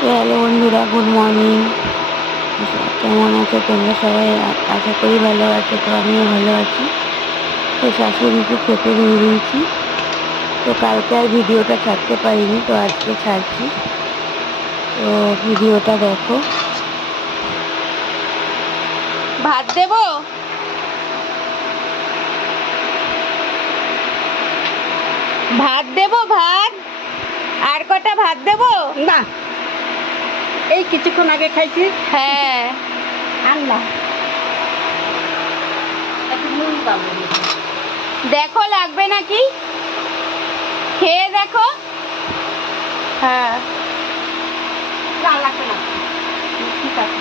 তো হ্যালো বন্ধুরা, good morning. কেমন আছো তোমরা সবাই? আশা করি ভালো আছো। তো আমিও ভালো আছি। তো শাশুড়িকে খেতে দিয়ে দিয়েছি। তো কালকে আর ভিডিওটা ছাড়তে পারিনি, তো আজকে ছাড়ছি। তো ভিডিওটা দেখো। ভাত দেবো, ভাত দেবো, ভাত আর কটা ভাত দেবো না, এই কিছুক্ষণ আগে খাইছি। হ্যাঁ আনলাম একটু নুন দাও। দেখো লাগবে নাকি, খেয়ে দেখো। হ্যাঁ না লাগবে না, ঠিক আছে।